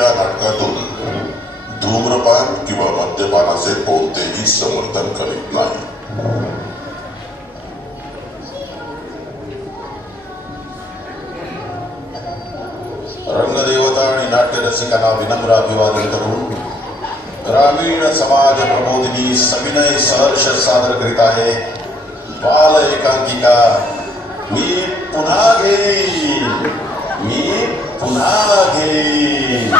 या नाटकातून धूम्रपान किंवा मद्यपानाचे कोणतेही समर्थन करीत नाही. रंगदेवता आणि नाट्यरसिकांना विनम्र अभिवादन करून ग्रामीण समाज प्रबोधिनी सविनय सहर्ष सादर करीत आहे बाल एकांकिका मी पुन्हा घेईन, मी पुन्हा घेईन.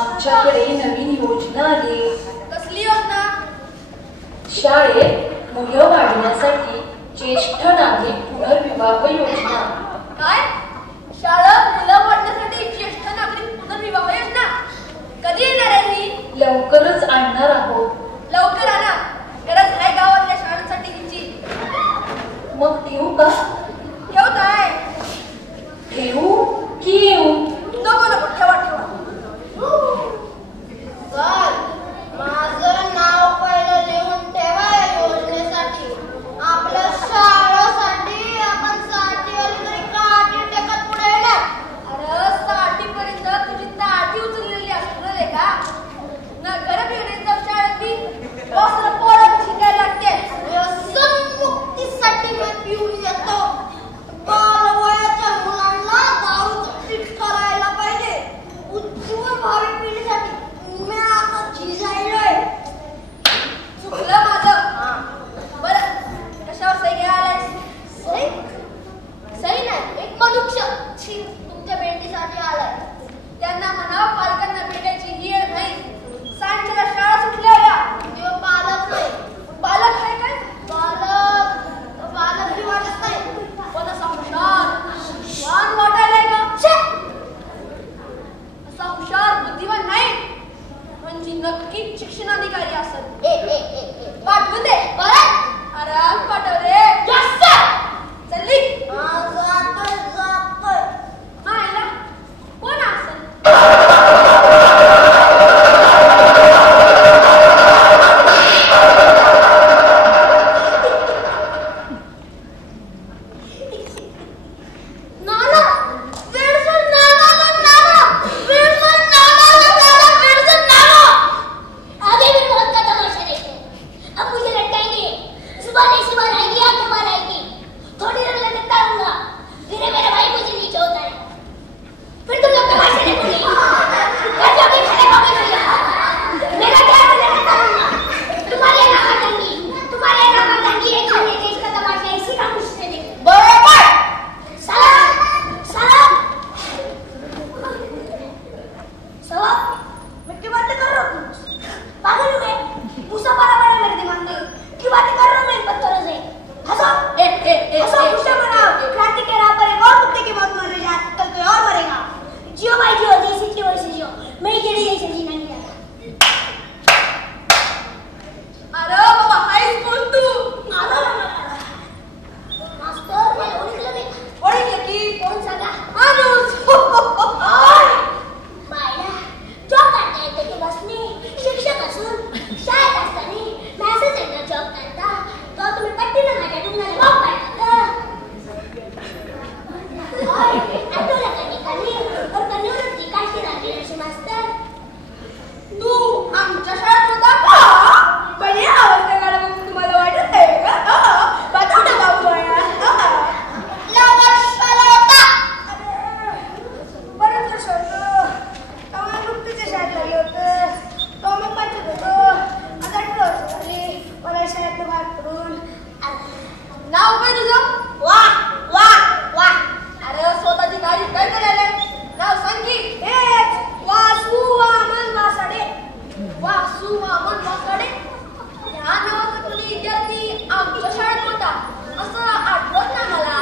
आमच्याकडे नवीन योजना आहे. कसली योजना? शाळेत मुलं वाढवण्यासाठी ज्येष्ठ नागरिक पुनर्विवाह योजना. काय? शाळेत मुलं वाढण्यासाठी ज्येष्ठ नागरिक पुनर्विवाह योजना कधी येणार आहे ही? लवकरच आणणार आहोत. लवकर आणा, गरज आहे गावातल्या शाळांसाठी हिची. मग ठेवू का? ठेवताय? ठेवू की येऊ? नको नको, ठेवा ठेवा. सर, माझं नाव पहिलं लिहून ठेवा या योजनेसाठी. आपल्या शाळेसाठी आपण साठी आली तरी काठी टेकत पुढे येणार. अरे 60 पर्यंत तुझी ताटी उचललेली असणार आहे का? ना घरात येण्याचं शाळेत मी बसला पोरात शिकायला लागते. व्यसनमुक्तीसाठी मी पिऊन येतो. बालवयाच्या मुलांना दारूचं टीट करायला पाहिजे. उज्ज्वल भावी पिढीसाठी मी आता झिजायलोय. चुकलं माझं. बरं, कशावर सही घ्यायला आलायस? सही? सही नाही, एक मनुष्य छी तुमच्या भेटीसाठी आलाय. त्यांना म्हणावं पालकांना भेटायची ही वेळ नाही. सांजेला शाळा सुटल्या या. तेव्हा पालक नाही. पालक आहे काय? पालक ही वाटत नाही. पण असा हुशार वाटायलाय का? असा हुशार बुद्धिवान नाही म्हणजे नक्कीच शिक्षणाधिकारी असत. पाठवून दे. आराम पाठव रे. चल्ली जातोय. मायला कोण असेल? अब मुझे लगता ही नहीं है सुबह नहीं सुबह रहेगी आप वासू वामन वाकडे या नावाचा कोणी विद्यार्थी आमच्या शाळेत होता असं आठवत नाही मला.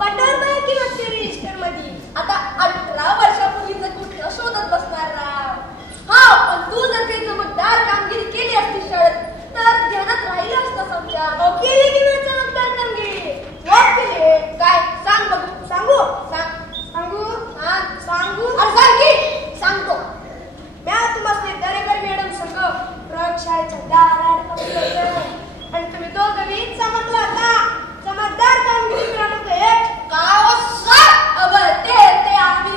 पटोरबाई वाटते रजिस्टर मध्ये. आता 18 वर्षापूर्वीच कुठलं शोधत बसणार राव. हा पण तू जर काही चमकदार कामगिरी केली असती शाळेत तर ध्यानात राहिलं असतं समजा. केली की नाही चमकदार कामगिरी? काय सांग बघू. सांगू अरे सांग की. सांगतो. म्या तुम्हाला दरेकर मॅडम संग प्रयोगशाळेच्या दारात बसलो आणि तुम्ही दोघंही चमकला का? चमकदार कामगिरी क्रमांक 1. ते आम्ही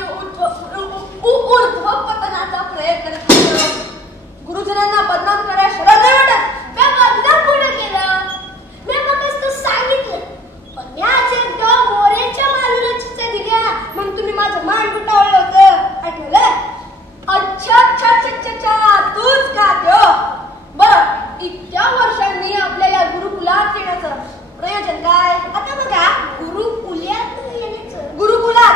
ऊर्ध्वपतनाचा प्रयत्न करतो. गुरुजनांना बदनाम करायला शरम नाही वाटत. मी बदनाम पूर्ण केलं. मी फक्त सांगितलं पण म्याच एकदा मोरेच्या मालूला चिठ्ठ्या दिल्या मग तुम्ही माझं मान गुटावलं होतं आठवलं? अच्छा तूच का त्यो? बरं इतक्या वर्षांनी आपल्या या गुरुकुलात येण्याचं प्रयोजन काय? आता बघा गुरुकुलात येण्याचं. गुरुकुलात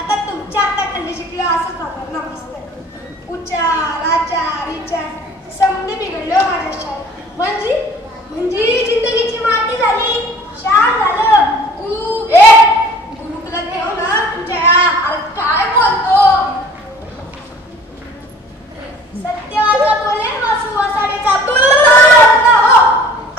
आता तुमच्या हाताखाली शिकलं असंच वापर ना. मस्त उच्चार आचार विचार समजे बिघडलं माझ्या शाळेत. म्हणजे जिंदगीची माती झाली. शाळा झालं. गुरुकुलात घेऊ ना तुमच्या. अरे काय बोलतो? सत्यवाचा बोले वासू वासाडेचा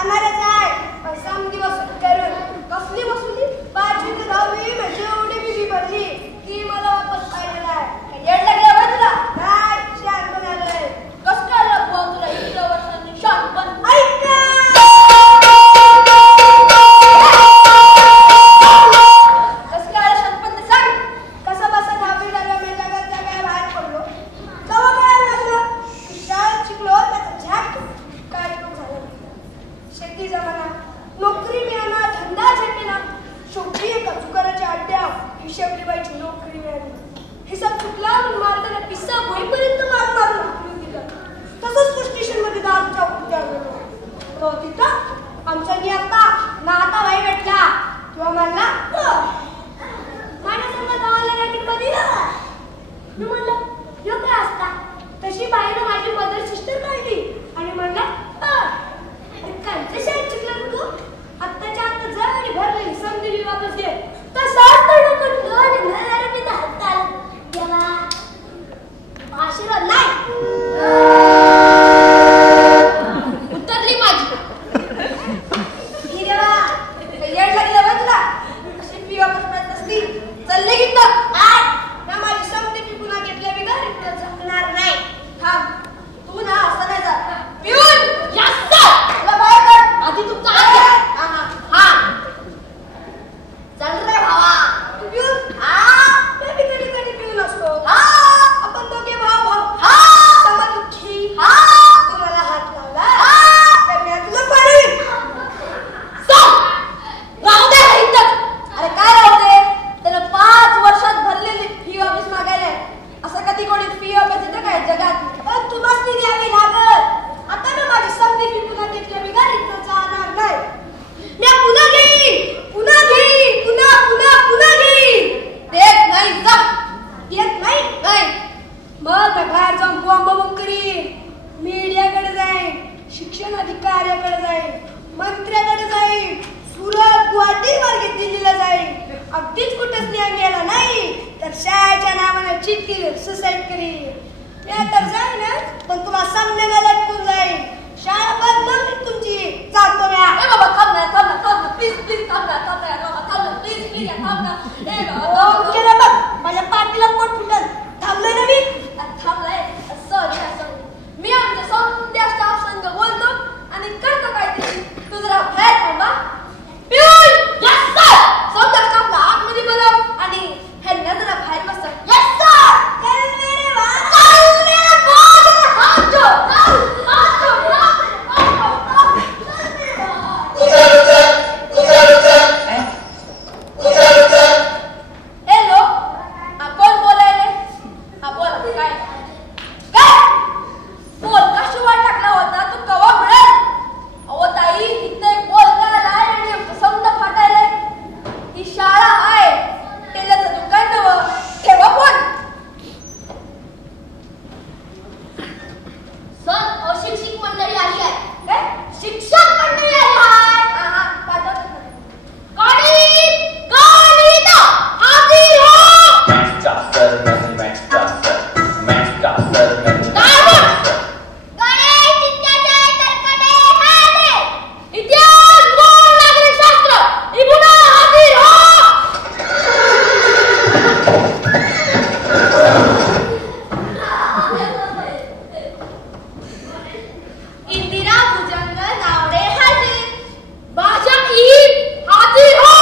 अनारच आहे. पैसा म्हणजे वसूल करून. कसली वसुली? 5वी ते 10वी म्हणजे एवढी बिली भरली की मला वापस पाहिजे नाही. येड लागलं बरं तुला? नाही शहाणपण आलंय. कसं काय आलं बुवा तुला इतक्या वर्षांनी शहाणपण? कसं काय आलं शहाणपण ते सांग. कसं बसा 10वी झालं मी जगाच्या काय बाहेर पडलो. तेव्हा काय लागलं? शाळेत शिकलो त्याचा झॅक कार्यक्रम झाला. शेती जमाना नोकरी मिळणार धंदा झेपेना. शेवटी एका चुकाराच्या अड्ड्यात हिशेबरीबाईची नोकरी मिळाली. हिसाब चुकला म्हणून मारताना पिस्सा होईपर्यंत मारून हाकलून दिलं. तसंच स्टेशन मध्ये दारूच्या उद्या गेलो. तिथं आमचा नियता नाता भाई भेटला किंवा म्हणला माझ्या संग गावाला रॅकेट मध्ये मी म्हणलं यो काय असता. तशी बाईनं माझी मदर सिस्टर काढली आणि म्हणला कालच्या शाळेत शिकला तू. आत्ताच्या आत्ता जा आणि भरलेली समजेली वापस घे. तसाच तडो करतो आणि घराला मी हात देवा आशीर्वाद नाही. उतरली माझी. देवा येड लागलं बघ तुला. कशी फी वापस पडत असती. चालले की ना माझी समजी मी पुन्हा घेतल्या बिगर इकडे जगणार नाही. थांब तू ना असं नाही जात. पिऊन जास्त तुला बाहेर कर. आधी तुमचा हा चल रे भावा. पिऊन मी कधी पिऊन असतो. आपण दोघे भाऊ समदुःखी. तुम्हाला हात लावला तर मी तुला पाडीन. राहू दे इथं. अरे काय राहू दे? त्याला 5 वर्षात भरलेली फी वापस मागायला. असं कधी कोणी फी वापस येतं काय जगात? तुम्हाच ती द्यावी लागत. आता ना माझी समजी फी पुन्हा घेतल्या बिगर इथं जाणार नाही. मी पुन्हा घेईन. देत नाही जा. देत नाही मग बाहेर जाऊन बॉम्ब करीन. मीडियाकडे जाईन. शिक्षण अधिकाऱ्याकडे जाईन. मंत्र्याकडे जाईन. सुरत गुवाहाटी मार्गे दिल्लीला जाईन. अगदीच कुठंच नियम गेला नाही तर शाळेच्या नावानं चिठ्ठी सुसाईड करीन. मी तर जाईनच पण तुम्हाला सामन्याला लटकून जाईन. शाळा बंद नव्हती तुमची. जातो म्या. बाबा थांब ना प्लीज थांब ना प्लीज थांब ना. केलं बघ माझ्या पाठीला पोट फुटल. थांबलोय ना मी. थांबलाय सॉरी. मी आमच्या समोर स्टाफ संघ बोलतो आणि करतो काहीतरी. तू जरा बाहेर थांबा. पिऊन जास्त समजा आपला आतमध्ये बोलव आणि ह्यांना जरा बाहेर बसव. Yes sir. शिक्षक मंडळी आहे. गणित हाजीर हो. मास्टर नहीं मास्टर नहीं गणेश इत्यादी तर्कणे हाजीर. इतिहास भूगोल नागरिकशास्त्र इबुना हाजीर हो. इंदिरा भुजंग नावडे हाजीर. भाषा ईद हाजीर हो.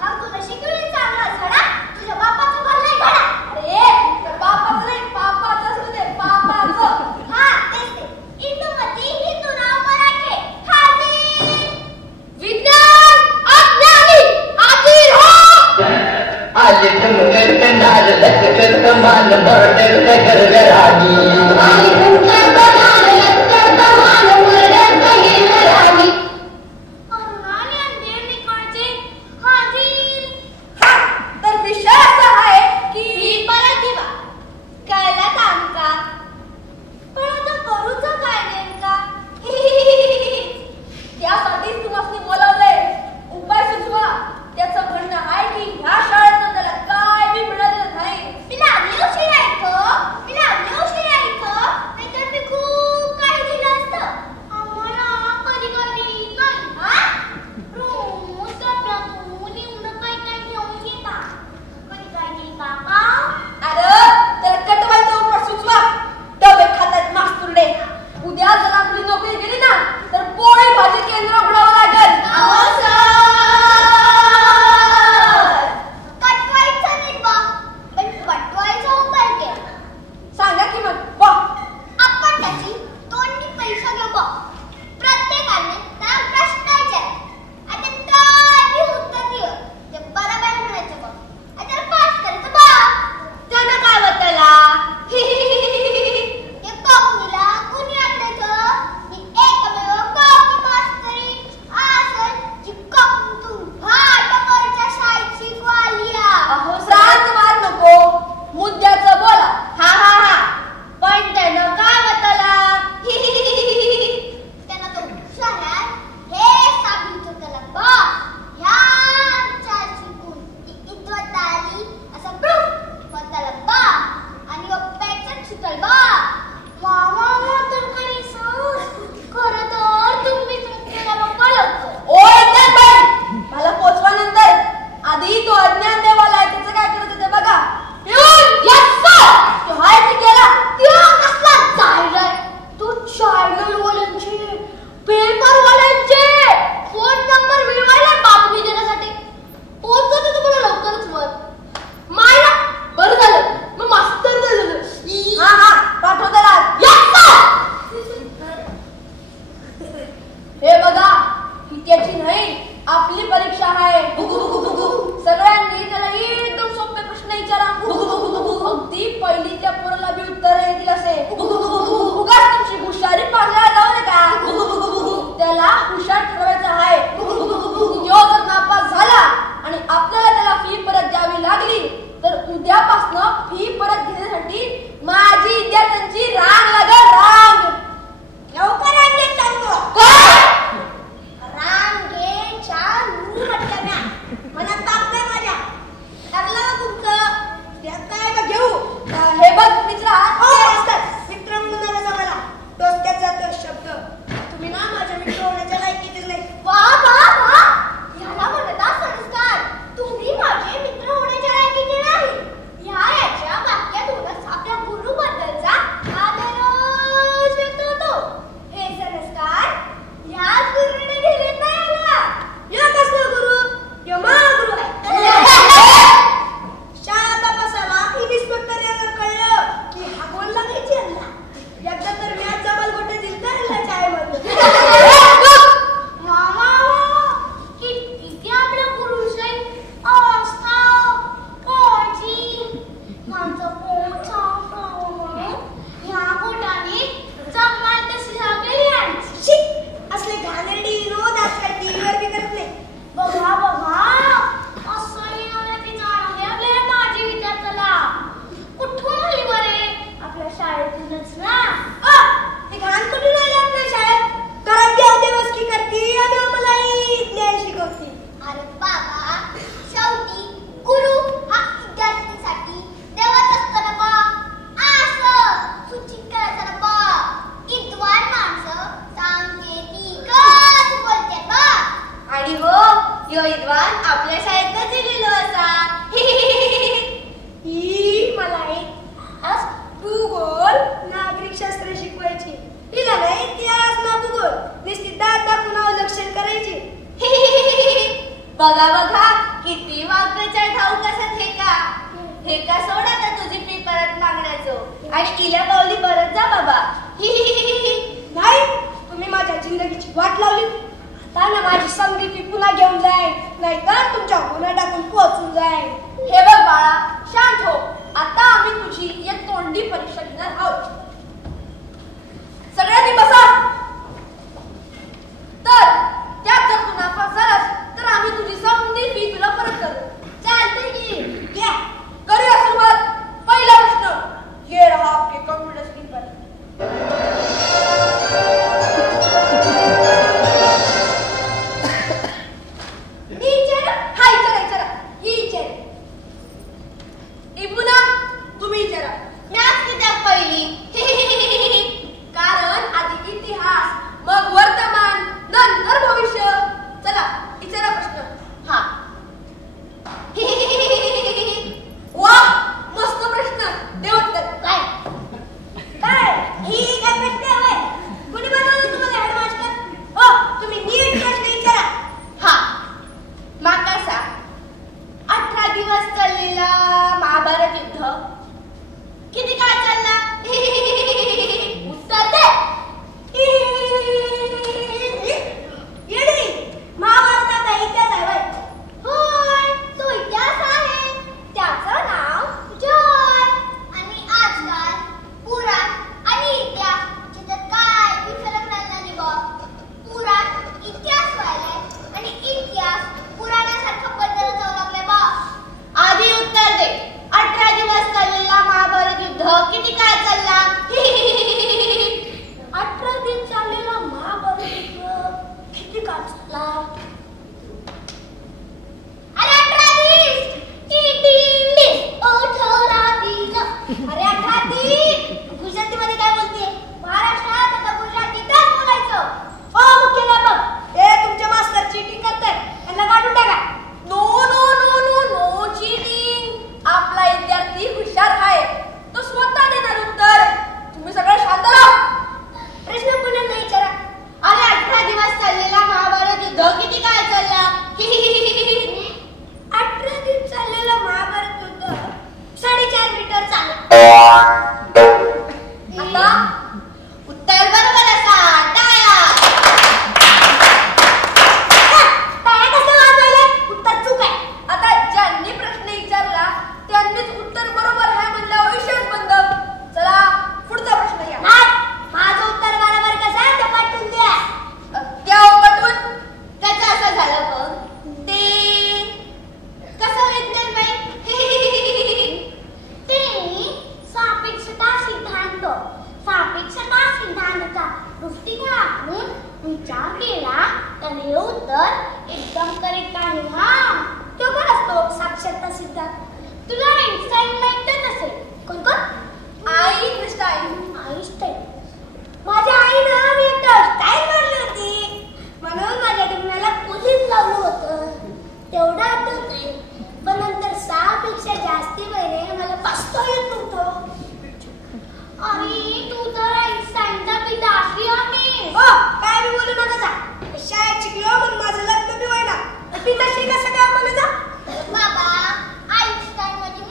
थांब तुला शिकवले चांगला धडा. तुझ्या बापाचं घर नाही धडा. अरे तुझ्या बापाचं नाही पापाचं असू दे पापाचं. हा तेच ते. इंदुमती हिंदू नाव मराठे हाजीर. विज्ञान अज्ञानी हाजीर हो. आज तुम करते नाल लग कर कमान मर्डर कर रानी अरुणाने अंधेर निकडचे हाजीर. हा तर विषय असा आहे की ही परत दिवा कळला काम का? पण आता करूचा काय नेमका? त्यासाठीच तुम्हाला बोलावलंय. उपाय सुचवा. त्याचं म्हणणं आहे की ह्या शाळेत त्याला काय बी मिळालेलं नाही. मी लागले उशिरा इथं. नाहीतर मी खूप काही दिलं असतं. आम्हाला कधी कधी नाही हा रोज डब्यातून एवढं काय घेऊन येता. कधी कधी काका अरे त्याला कटवायचा उपाय सुचवा. डबे खातात मास्तुरडे. उद्या जर आपली नोकरी गेली ना तर पोळी भाजी केंद्र उघडावं लागेल. कटवायचं नाही बा पण पटवायचा उपाय केला. सांगा की मग. वा आपण त्याची तोंडी परीक्षा घेऊ बा. प्रत्येकाने त्याला प्रश्न विचार. आता काही उत्तर दिलं ते बरोबर म्हणायचं बा. आता पास करायचं बा. त्यानं काय बदलला? हे कॉपीला कुणी आणलं? मी एकमेव कॉपी मास्तरी असेल जी कॉपीतून भाटकरच्या शाळेत शिकवाली आहे. अहो शांत मार नको. मुद्द्याचं बोला. हा पण त्यानं काय बदलला? त्यानं तो शहरात हे साबित केलं बा. ह्या शिकून ती इथवत आली असं प्रूफ बदललं बा. आणि पॅचन सुटल बा. वा तर काही खरं तर तुम्हीच मुख्याला लवकर. ओय बाई मला पोचवानंतर आधी तो अज्ञान देवाला आहे. त्याचं काय करत ते बघा. तो हाय ते केला. कसला चायलर तू चॅनलवाल्यांचे पेपरवाल्यांचे फोन नंबर मिळवायला बातमी देण्यासाठी पोहोचतो तुम्हाला लवकरच वर. मायला बरं झालं मग मास्तर झालं. हा पाठव त्याला. हे बघा ही त्याची नाही आपली परीक्षा आहे. सगळ्यांनी त्याला एकदम सोपे प्रश्न विचारा. अगदी पहिली त्या पोराला बी उत्तर येतील असे. उगाच तुमची हुशारी पाहायला जाऊ नका. त्याला हुशार ठरवायचं आहे. जो जर नापास झाला आणि आपल्याला त्याला फी परत द्यावी लागली तर उद्यापासनं फी परत घेण्यासाठी माझी विद्यार्थ्यांची रांग लागेल. रांग लवकर आणले चालतो. काय रांगेच्या म्हटलं ना मला ताप नाही माझ्या. ठरलं तुमचं काय का घेऊ. हे बघ मित्रा मित्र म्हणून आला मला डोक्याचा तो शब्द. तुम्ही ना माझ्या मित्र होण्याच्या लायकीचेच नाही. वा ह्याला म्हणतात संस्कार. तुम्ही माझे मित्र होण्याच्या लायकीचे नाही. ह्या याच्या वाक्यातूनच आपल्या गुरुबद्दलचा आदर हे का सोडा तर तुझी फी परत मागण्याचं आणि इल्या पावली परत जा बाबा. नाही, तुम्ही माझ्या जिंदगीची वाट लावली. आता ना माझी समधी फी पुन्हा घेऊन जाईल, नाहीतर तुमच्या गुन्हा टाकून पोहोचून जाईल. हे बघ बाळा, शांत हो. आता आम्ही तुझी एक तोंडी परीक्षा घेणार आहोत. सगळ्यांनी बसा. तर त्यात जर तू नापास झालास तर आम्ही तुझी समधी फी तुला परत करू. चालते की घ्या. करूया सुरुवात. पहिला प्रश्न. ये रहा आपके कंप्यूटर स्क्रीन पर. तुम्ही विचारा. मॅथ्स किताब पहिली. कारण आधी इतिहास, मग वर्तमान, नंतर भविष्य. चला विचारा प्रश्न. हा. वा, मस्त प्रश्न. दे उत्तर. काय काय ही काय प्रश्न आहे? कोणी बनवलं तुम्हाला हेडमास्टर? हो, तुम्ही नीट प्रश्न विचारा. हा. माका सांग, 18 दिवस चाललेला महाभारत युद्ध किती काळ चालला? उत्तर दे. येडी, महाभारताचा इतिहास आहे. होय, तो इतिहास आहे. त्याचं नाव जय. आणि आजकाल पुराण आणि इतिहास त्याच्यात काय फरक राहिला नाही बघ. पुराण इतिहास व्हायलाय आणि इतिहास पुराणासारखं बदलत जाऊ लागलाय बघ. आधी उत्तर दे. 18 दिवस चाललेला महाभारत युद्ध किती काळ चालला? 18 दिवस चाललेला महाभारत युद्ध किती काळ चालला? अरे 18 दिवस. अरे 18 दिवस. गुजरातीमध्ये काय बोलते? महाराष्ट्रात आता गुजरातीतच बोलायचं. ओ मुख्याध्यापक, हे तुमचे मास्तर चीटिंग करतात, त्यांना काढून टाका. No no no no no cheating. आपला विद्यार्थी हुशार आहे, तो स्वतः देणार उत्तर. तुम्ही सगळे शांत राहा. प्रश्न पुन्हा नाही विचारा. अरे 18 दिवस चाललेला महाभारत युद्ध किती काळ चालला? 18 दिवस चाललेला महाभारत युद्ध 4.5 मीटर चालला. आता उत्तर बरोबर असा. टाळ्या. टाळ्या कसं वाजवायला? उत्तर चूक आहे. आता ज्यांनी प्रश्न विचारला त्यांनीच उत्तर बरोबर आहे म्हणल्यावर विषयच बंद. चला पुढचा प्रश्न घ्या. नाही, माझं उत्तर बरोबर कसं आहे ते पटवून द्या. द्या पटवून. त्याचं असं झालं बघ. ते कसं विज्ञान बाई? ते सापेक्षता सिद्धांताचा दृष्टिकोनातून विचार केला तर हे उत्तर एकदम करेक्ट आहे. हा, तो काय असतो सापेक्षता सिद्धांत? तुला आईन्स्टाईन माहितच असेल. कोण कोण? आईन्स्टाईन. आईन्स्टाईन. माझ्या आईनं मी एकदा स्टाईल मारली होती म्हणून माझ्या लग्नाला पोलीस लावलं होतं. तेवढं आठवतंय. पण नंतर 6 पेक्षा जास्ती महिने मला बसता येत नव्हतं. अरे तू तर आईन्स्टाईनचा पिताश्री आहे. हो, काय मी बोलू नका जा. शाळेत शिकलो म्हणून माझं लग्न बी होईना. पिताश्री कसं काय म्हणू जा? बाबा, आईन्स्टाईन म्हणजे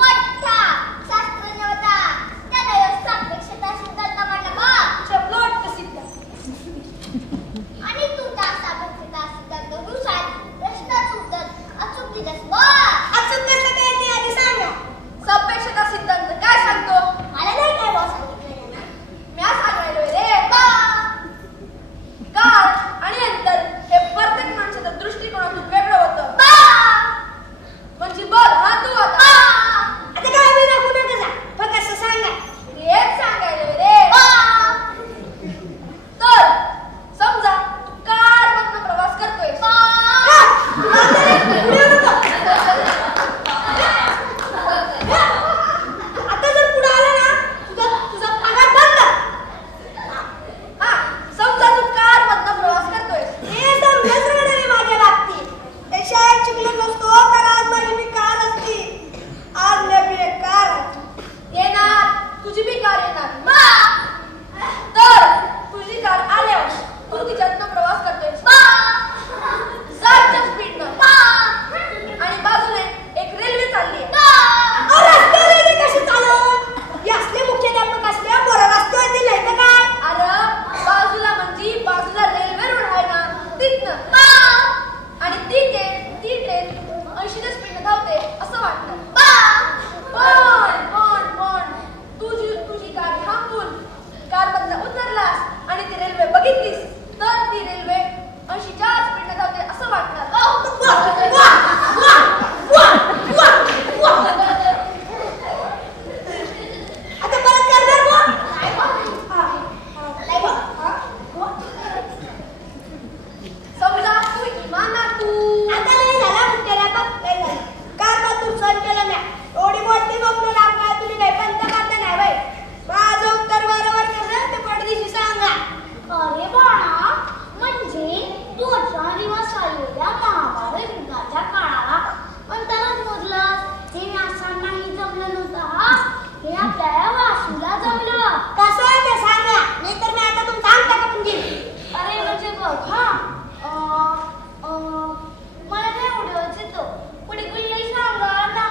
होते असं वाटतं. पण तुझी कार थांबून कारमधनं उतरलास आणि ती रेल्वे बघितलीस तर ती रेल्वे 80च्या स्पीडने धावते असं वाटणार. आता परत करणार मग समजा तू इमाना तू आता नाही झाला त्याला बघ काय झालं का तू सर केलं नाही एवढी मोठी स्वप्न लागणार तुला काही पंत करता नाही बाई. माझं उत्तर बरोबर कसं ते पडदिशी सांगा. अरे बाळा म्हणजे तू 18 दिवस चाललेल्या महाभारत युद्धाच्या काळाला अंतरात मोजलं. हे व्यासांनाही जमलं नव्हतं. हे आपल्या वासूला जमलं. कसं ते सांगा नाहीतर मी आता तुम सांगता का म्हणजे. अरे म्हणजे बघ हा मला काय एवढं येतो पुढे पुढे सांगा ना.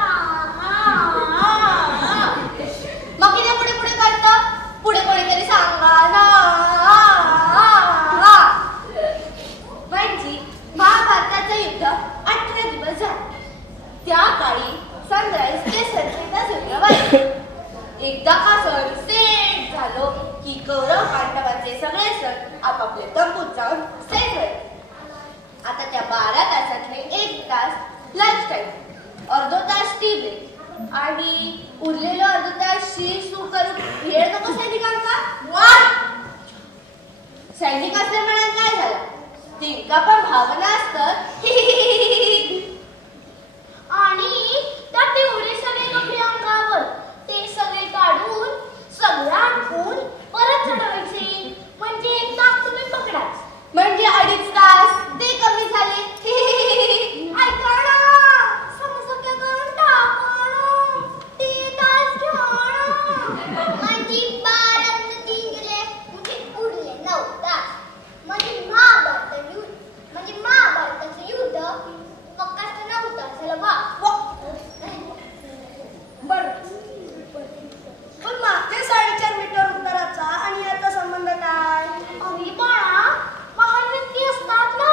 मग किती पुढे पुढे करतं पुढे पुढे तरी सांगा ना. म्हणजे महाभारताचं युद्ध 18 दिवस झालं. त्या काळी सनराईज ते सनसेटच होतं. एकदा का सण सेट झालो की कौरव पांडवांचे सगळे सण आपापले तंबूत जाऊन सेट होईल. आता त्या 12 तासातले 1 तास लंच टाइम, अर्धो तास टी ब्रेक आणि उरलेलं अर्धो तास शी सू करून वेळ नको सैनिकांका. सैनिक असल्यामुळे काय झालं तितका पण भावना असतं. आणि त्यात तेवढे सगळे कपडे अंगावर ते सगळे काढून सगळं आटपून परत चढवायचे. म्हणजे 1 तास तुम्ही पकडाच म्हणजे 2.5 तास ते कमी झाले. ऐका ना समजक्या करून टाका ना 3 तास घ्या ना. म्हणजे 12 न 3 गेले म्हणजे उरले 9 तास. म्हणजे महाभारताचं युद्ध फक्त 9 तासाला बा. बरं पण मागच्या 4.5 मीटर उत्तराचा आणि याचा संबंध काय. अरे बाळा महान व्यक्ती असतात ना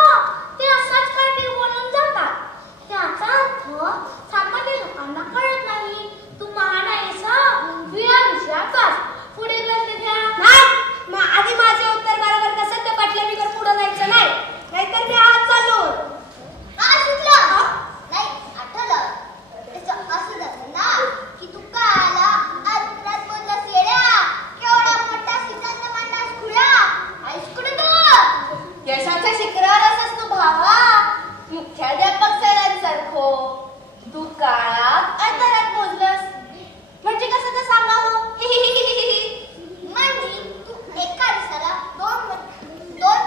ते असाच काठी बोलून जातात. त्याचा अर्थ सामान्य लोकांना कळत नाही. तू महान आहेस तू या विषयाचाच पुढे प्रश्न घ्या. नाही आधी माझे उत्तर बरोबर कसं ते पटलं मी तर पुढे जायचं नाही नाहीतर मी आज चाललो. नाही आठवलं असं झालं ना की तू काला अर्धात बोललास येड्या. केवढा मोठा सिद्धांत मांडलास खुळ्या. ऐकून तू यशाच्या शिखरावर असस तू भावा मुख्याध्यापक सरांसारखो. तू काळात अंतरात मोजलंस म्हणजे कसं तर सांगा हो. म्हणजे तू एका दिवसाला 2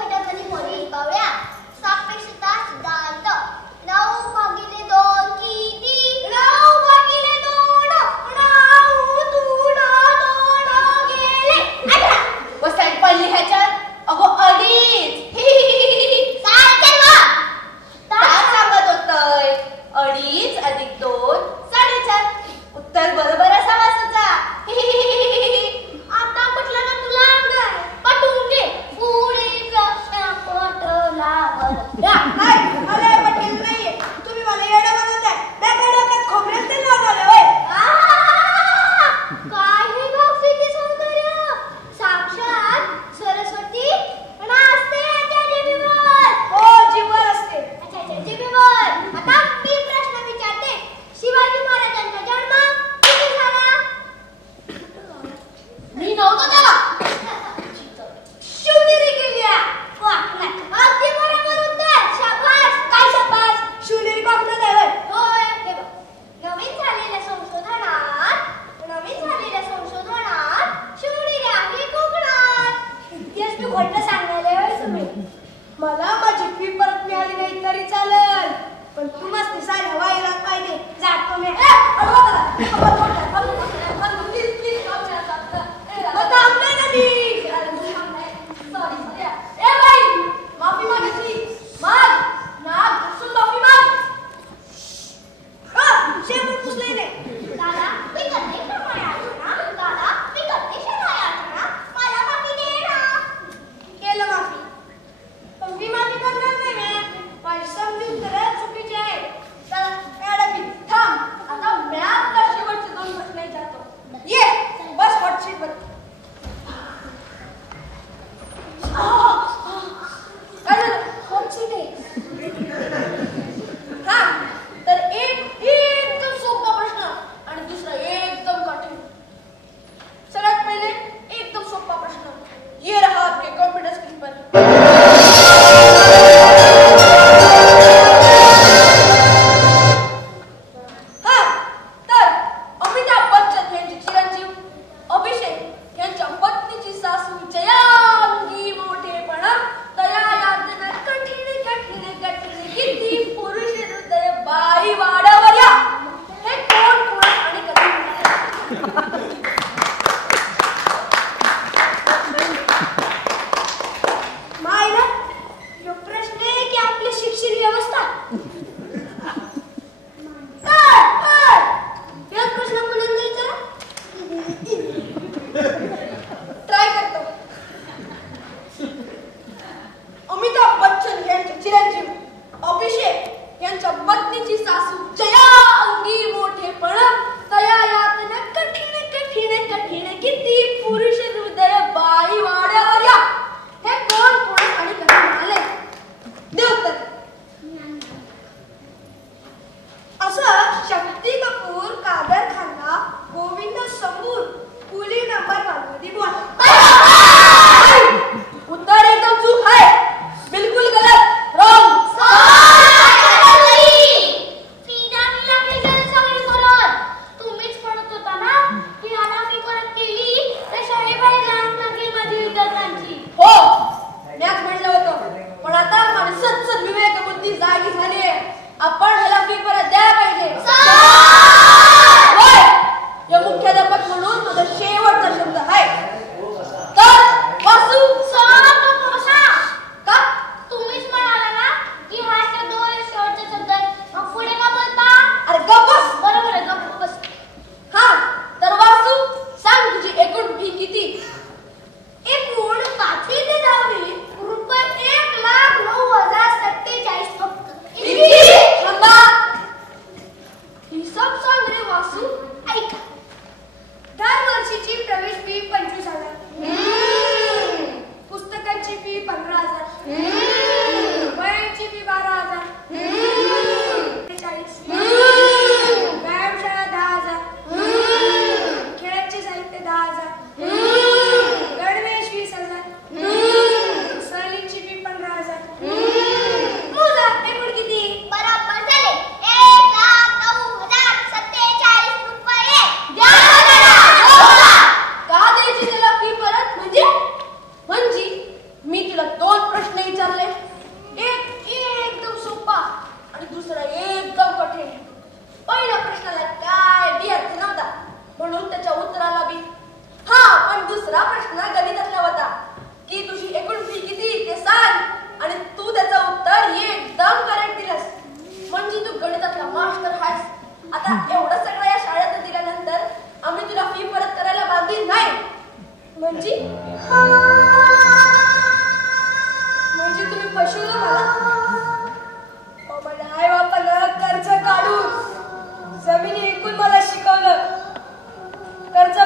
मीटरमध्ये मोरेल बावळ्या. सापेक्षता सिद्धांत 9/2 किती. 9/2 9 गेले 18. व साईड पडली ह्याच्यात अगो 2.5. तास सांगत होतय 2.5 + 2 = 4.5. उत्तर बरोबर असावा सुद्धा. वासू ऐका. दरवर्षीची प्रवेश फी 25,000, पुस्तकांची फी 15,000, वह्यांची फी 12,000, 40, व्यायामशाळा 10,000, खेळाचे साहित्य 10,000, गणवेश 20,000, सहलींची फी 15,000. मोजा एकूण किती? बरोबर झाले 1,09,047 रुपये. द्या मला. का द्यायची त्याला फी परत? म्हणजे मी तुला 2 प्रश्न विचारले, एक एकदम सोपा आणि दुसरा एकदम कठीण. पहिल्या प्रश्नाला काय बी अर्थ नव्हता म्हणून त्याच्या उत्तराला बी हा, पण दुसरा प्रश्न गणितातला होता की तुझी एकूण फी किती ते सांग आणि तू त्याचं उत्तर एकदम करेक्ट दिलंस म्हणजे तू गणितातला मास्टर आहेस. आता एवढं सगळं या शाळेत दिल्यानंतर आम्ही तुला फी परत करायला बांधील नाही. म्हणजे तुम्ही फसवलं मला. माझ्या आई बापाला कर्ज काढून जमिनी ऐकून मला शिकवलं. कर्ज